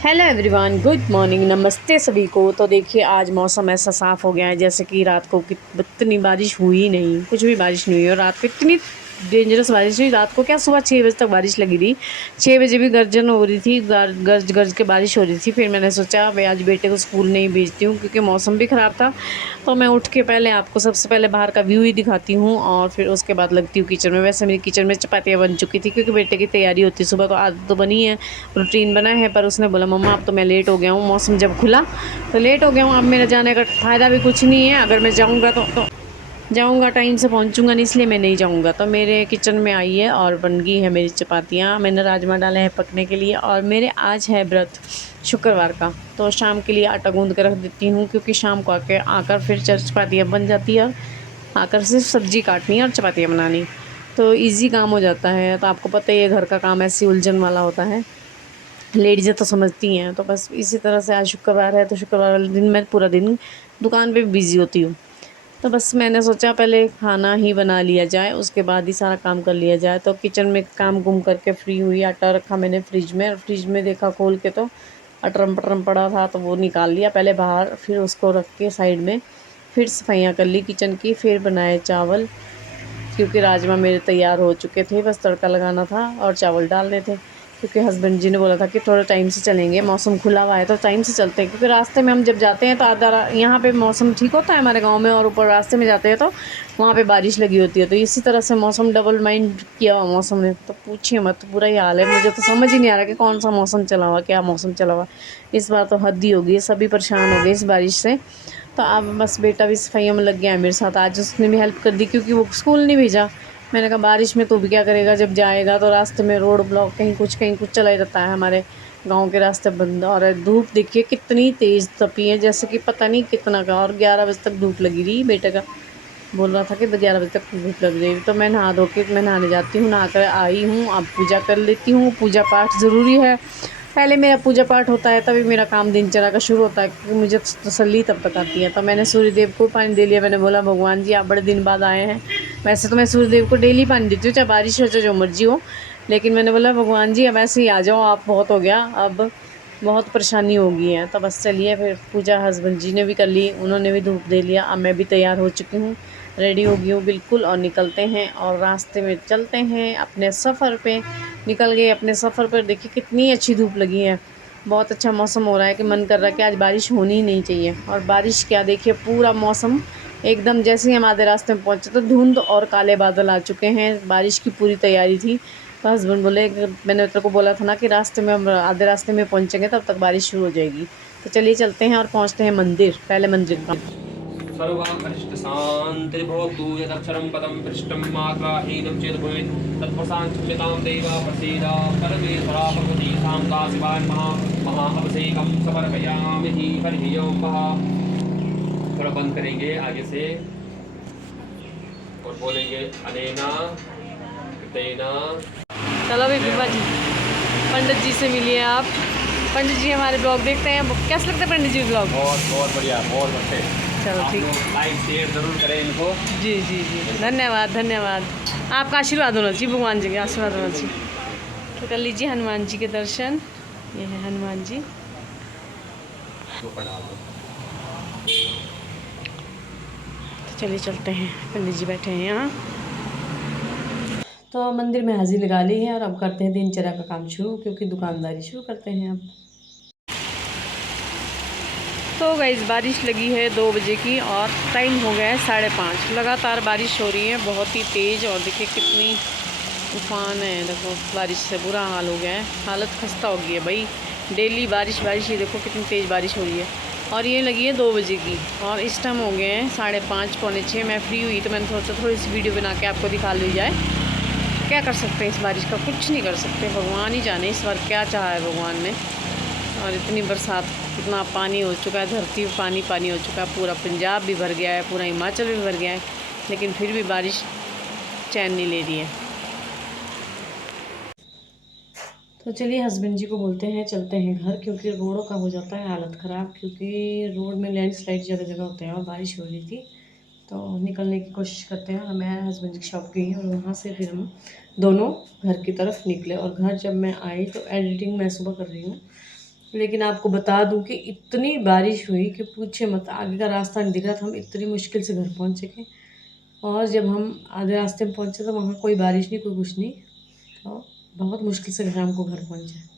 Hello everyone, good morning, नमस्ते सभी को। तो देखिए आज मौसम ऐसा साफ़ हो गया है जैसे कि रात को इतनी बारिश हुई नहीं, कुछ भी बारिश नहीं हुई। और रात को इतनी डेंजरस बारिश हुई, रात को क्या सुबह 6 बजे तक बारिश लगी रही। 6 बजे भी गर्जन हो रही थी, गरज गरज के बारिश हो रही थी। फिर मैंने सोचा भाई आज बेटे को स्कूल नहीं भेजती हूँ क्योंकि मौसम भी ख़राब था। तो मैं उठ के पहले आपको सबसे पहले बाहर का व्यू ही दिखाती हूँ और फिर उसके बाद लगती हूँ किचन में। वैसे मेरी किचन में चपातियाँ बन चुकी थी क्योंकि बेटे की तैयारी होती है सुबह, तो आदत तो बनी है, रूटीन बना है। पर उसने बोला मम्मा अब तो मैं लेट हो गया हूँ, मौसम जब खुला तो लेट हो गया हूँ, अब मेरा जाने का फ़ायदा भी कुछ नहीं है। अगर मैं जाऊँगा तो जाऊँगा टाइम से पहुँचूँगा नहीं, इसलिए मैं नहीं जाऊँगा। तो मेरे किचन में आई है और बन गई है मेरी चपातियाँ। मैंने राजमा डाले हैं पकने के लिए और मेरे आज है व्रत शुक्रवार का, तो शाम के लिए आटा गूँध के रख देती हूँ क्योंकि शाम को आकर फिर चपातियाँ बन जाती है और आकर सिर्फ सब्ज़ी काटनी है और चपातियाँ बनानी, तो ईज़ी काम हो जाता है। तो आपको पता ही है घर का काम ऐसी उलझन वाला होता है, लेडीज़ें तो समझती हैं। तो बस इसी तरह से आज शुक्रवार है तो शुक्रवार वाले दिन मैं पूरा दिन दुकान पे बिज़ी होती हूँ। तो बस मैंने सोचा पहले खाना ही बना लिया जाए, उसके बाद ही सारा काम कर लिया जाए। तो किचन में काम गुम करके फ्री हुई, आटा रखा मैंने फ्रिज में और फ्रिज में देखा खोल के तो अटरम पटरम पड़ा था, तो वो निकाल लिया पहले बाहर, फिर उसको रख के साइड में फिर सफाइयाँ कर ली किचन की। फिर बनाए चावल क्योंकि राजमा मेरे तैयार हो चुके थे, बस तड़का लगाना था और चावल डालने थे। क्योंकि हस्बैंड जी ने बोला था कि थोड़ा टाइम से चलेंगे, मौसम खुला हुआ है तो टाइम से चलते हैं, क्योंकि रास्ते में हम जब जाते हैं तो यहाँ पे मौसम ठीक होता है हमारे गांव में, और ऊपर रास्ते में जाते हैं तो वहाँ पे बारिश लगी होती है। तो इसी तरह से मौसम डबल माइंड किया हुआ मौसम ने, तो पूछिए मत, बुरा ही हाल है। मुझे तो समझ ही नहीं आ रहा कि कौन सा मौसम चला हुआ, क्या मौसम चला हुआ। इस बार तो हद ही हो गई, सभी परेशान हो गए इस बारिश से। तो अब बस बेटा भी सफाइयों में लग गया है मेरे साथ, आज उसने भी हेल्प कर दी क्योंकि वो स्कूल नहीं भेजा। मैंने कहा बारिश में तो भी क्या करेगा, जब जाएगा तो रास्ते में रोड ब्लॉक, कहीं कुछ चला ही रहता है, हमारे गांव के रास्ते बंद। और धूप देखिए कितनी तेज़ तपी है, जैसे कि पता नहीं कितना का, और 11 बजे तक धूप लगी रही। बेटे का बोल रहा था कि 11 बजे तक धूप लग जाएगी। तो मैं नहा धो के मैं नहाने जाती हूँ, नहा कर आई हूँ, अब पूजा कर लेती हूँ। पूजा पाठ ज़रूरी है, पहले मेरा पूजा पाठ होता है तभी मेरा काम दिनचर्या का शुरू होता है, क्योंकि मुझे तसल्ली तब तक आती है। तो मैंने सूर्यदेव को पानी दे लिया, मैंने बोला भगवान जी आप बड़े दिन बाद आए हैं। वैसे तो मैं सूर्यदेव को डेली पानी देती हूँ, चाहे बारिश हो चाहे जो मर्जी हो, लेकिन मैंने बोला भगवान जी अब ऐसे ही आ जाओ आप, बहुत हो गया, अब बहुत परेशानी हो गई है। तो बस चलिए फिर पूजा हस्बैंड जी ने भी कर ली, उन्होंने भी धूप दे लिया। अब मैं भी तैयार हो चुकी हूँ, रेडी हो गई हूँ बिल्कुल, और निकलते हैं और रास्ते में चलते हैं अपने सफ़र पे। निकल गए अपने सफ़र पर। देखिए कितनी अच्छी धूप लगी है, बहुत अच्छा मौसम हो रहा है कि मन कर रहा है कि आज बारिश होनी ही नहीं चाहिए। और बारिश क्या, देखिए पूरा मौसम एकदम, जैसे ही हम आधे रास्ते में पहुँचे तो धुंध और काले बादल आ चुके हैं, बारिश की पूरी तैयारी थी। तो हस्बैंड बोले, मैंने तेरे को बोला था ना कि रास्ते में हम आधे रास्ते में पहुँचेंगे तब तक बारिश शुरू हो जाएगी। तो चलिए चलते हैं और पहुँचते हैं मंदिर, पहले मंदिर का। सर्वाभीष्टशान्तिर्भवतु यदक्षरं पदं पृष्टं मात्राहीनं चेत् भवेत् तत्प्रसाञ्चम्यतां देव प्रसीद परमेश्वरा भगवती साम्दा शिवाय महाअभिषेकं समर्पयामि हरिः ओं। थोड़ा बंद करेंगे आगे से और बोलेंगे अनेना कृतेना। चलो भी बीबा जी, पंडित जी से मिलिए आप। पंडित जी हमारे ब्लॉग देखते हैं, कैसा लगता है पंडित जी ब्लॉग? बहुत बहुत बढ़िया, बहुत अच्छे। चलो ठीक, लाइक शेयर जरूर करें इनको। जी जी जी, धन्यवाद धन्यवाद। आपका आशीर्वाद होना चाहिए, भगवान जी का आशीर्वाद होना चाहिए। तो कर लीजिए हनुमान जी के दर्शन, ये है हनुमान जी। तो चलिए चलते हैं, पंडित जी बैठे हैं यहाँ। तो मंदिर में हाजिरी लगा ली है और अब करते हैं दिनचर्या का काम शुरू, क्योंकि दुकानदारी शुरू करते हैं अब। तो गाइस बारिश लगी है 2 बजे की और टाइम हो गया है 5:30। लगातार बारिश हो रही है बहुत ही तेज़, और देखिए कितनी तूफान है, देखो बारिश से बुरा हाल हो गया है, हालत खस्ता हो गई है भाई। डेली बारिश बारिश, ये देखो कितनी तेज़ बारिश हो रही है। और ये लगी है 2 बजे की और इस टाइम हो गए हैं 5:30 पौने 6। मैं फ्री हुई तो मैंने सोचा थोड़ी सी वीडियो बना के आपको दिखा ली जाए। क्या कर सकते हैं इस बारिश का, कुछ नहीं कर सकते, भगवान ही जाने इस बार क्या चाहा है भगवान ने। और इतनी बरसात, कितना पानी हो चुका है, धरती में पानी पानी हो चुका है, पूरा पंजाब भी भर गया है, पूरा हिमाचल भी भर गया है, लेकिन फिर भी बारिश चैन नहीं ले रही है। तो चलिए हस्बैंड जी को बोलते हैं चलते हैं घर, क्योंकि रोडों का हो जाता है हालत ख़राब, क्योंकि रोड में लैंडस्लाइड जगह जगह होते हैं और बारिश हो रही थी। तो निकलने की कोशिश करते हैं, और मैं हस्बैंड की शॉप गई और वहाँ से फिर हम दोनों घर की तरफ निकले। और घर जब मैं आई तो एडिटिंग मैं सुबह कर रही हूँ, लेकिन आपको बता दूं कि इतनी बारिश हुई कि पूछे मत, आगे का रास्ता नहीं दिख रहा था। हम इतनी मुश्किल से घर पहुंचे थे, और जब हम आधे रास्ते में पहुंचे तो वहाँ कोई बारिश नहीं, कोई कुछ नहीं, तो बहुत मुश्किल से हम को घर पहुंचे।